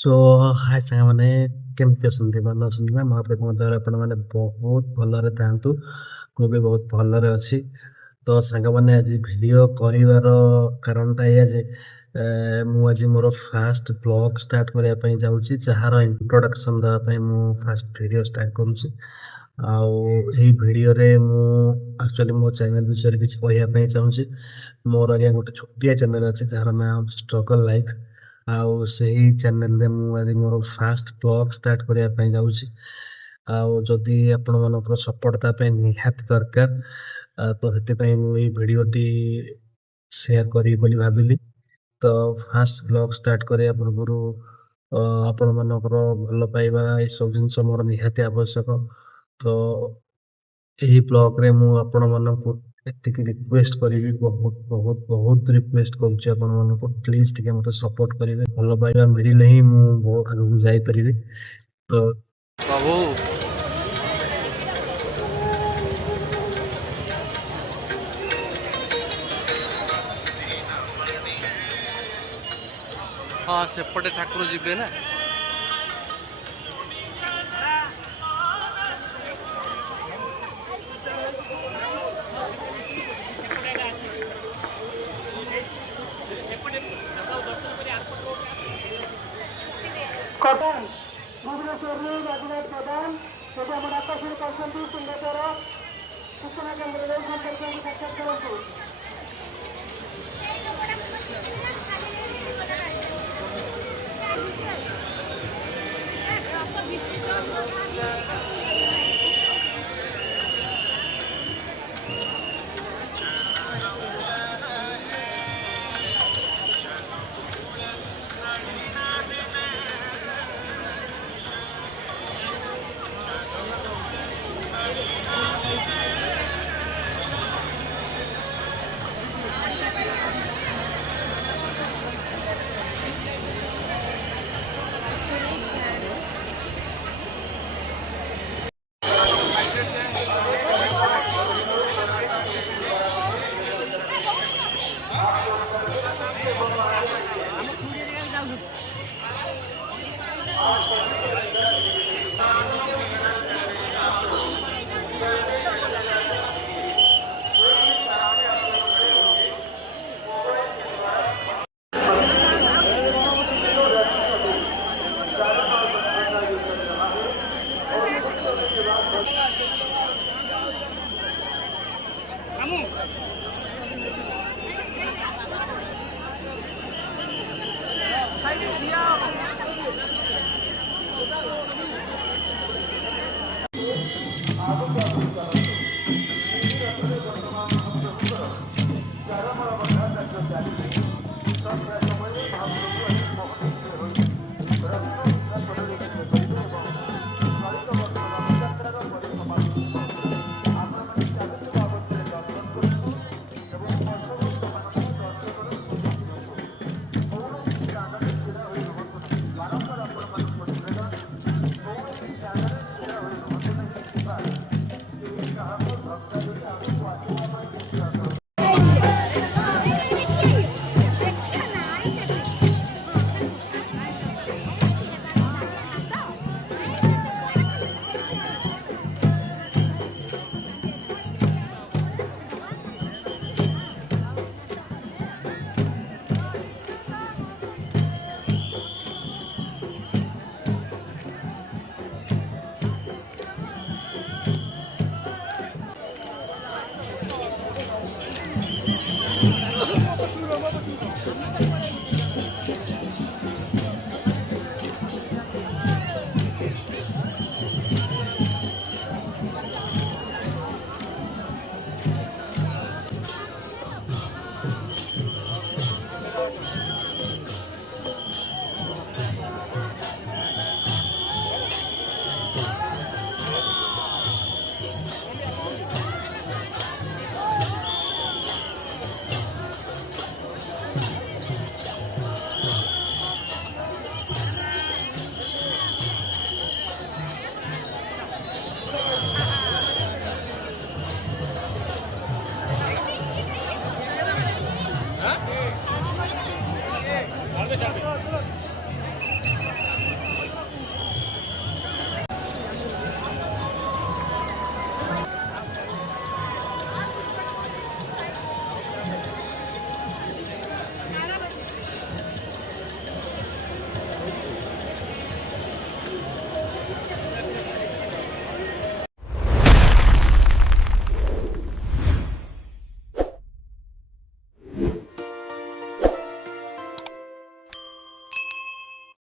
सो हाय साଙ୍ଗ ମାନେ କେମିତି ଅଛନ୍ତି? ଭଲ ଅଛନ୍ତି ନା? ମହାପ୍ରଭୁଙ୍କ ଦୟାରୁ ଆପଣମାନେ ବହୁତ ଭଲରେ ଥାଆନ୍ତୁ। ମୁଁ ବି ବହୁତ ଭଲରେ ଅଛି। ତ ସାଙ୍ଗମାନେ ଆଜି ଭିଡ଼ିଓ କରିବାର କାରଣଟା ଏଇଆ ଯେ ମୁଁ ଆଜି ମୋର ଫାଷ୍ଟ ବ୍ଲଗ୍ ଷ୍ଟାର୍ଟ କରିବା ପାଇଁ ଯାଉଛି, ଯାହାର ଇଣ୍ଟ୍ରୋଡକ୍ସନ୍ ଦେବା ପାଇଁ ମୁଁ ଫାଷ୍ଟ ଭିଡ଼ିଓ ଷ୍ଟାର୍ଟ କରୁଛି। ଆଉ ଏହି ଭିଡ଼ିଓରେ ମୁଁ ଆକ୍ଚୁଆଲି ମୋ ଚ୍ୟାନେଲ୍ ବିଷୟରେ କିଛି କହିବା ପାଇଁ ଚାହୁଁଛି। ମୋର ଆଜ୍ଞା ଗୋଟେ ଛୋଟିଆ ଚ୍ୟାନେଲ୍ ଅଛି ଯାହାର ନାଁ ହେଉଛି ଷ୍ଟ୍ରଗଲ୍ ଲାଇଫ୍। ଆଉ ସେହି ଚ୍ୟାନେଲରେ ମୁଁ ଆଜି ମୋର ଫାଷ୍ଟ ବ୍ଲଗ୍ ଷ୍ଟାର୍ଟ କରିବା ପାଇଁ ଯାଉଛି। ଆଉ ଯଦି ଆପଣମାନଙ୍କର ସପୋର୍ଟ ତା ପାଇଁ ନିହାତି ଦରକାର, ତ ସେଥିପାଇଁ ମୁଁ ଏଇ ଭିଡ଼ିଓଟି ସେୟାର କରିବି ବୋଲି ଭାବିଲି। ତ ଫାଷ୍ଟ ବ୍ଲଗ୍ ଷ୍ଟାର୍ଟ କରିବା ପୂର୍ବରୁ ଆପଣମାନଙ୍କର ଭଲ ପାଇବା ଏସବୁ ଜିନିଷ ମୋର ନିହାତି ଆବଶ୍ୟକ। ତ ଏହି ବ୍ଲଗ୍ରେ ମୁଁ ଆପଣମାନଙ୍କୁ ଏତିକି ରିକ୍ୱେଷ୍ଟ କରିବି, ବହୁତ ରିକ୍ୱେଷ୍ଟ କରୁଛି ଆପଣମାନଙ୍କୁ, ପ୍ଲିଜ୍ ଟିକେ ମୋତେ ସପୋର୍ଟ କରିବେ। ଭଲ ପାଇବା ମିଳିଲେ ହିଁ ମୁଁ ବହୁତ ଆଗକୁ ଯାଇପାରିବି। ତ प्रभु हाँ सेपटे ठाकुर जीवे ना प्रधान भुवनेश्वर रघुनाथ प्रधान जब आम आकर्षण कर सिंहद्वार सूचना केन्द्र संपर्क साक्षात करूँ।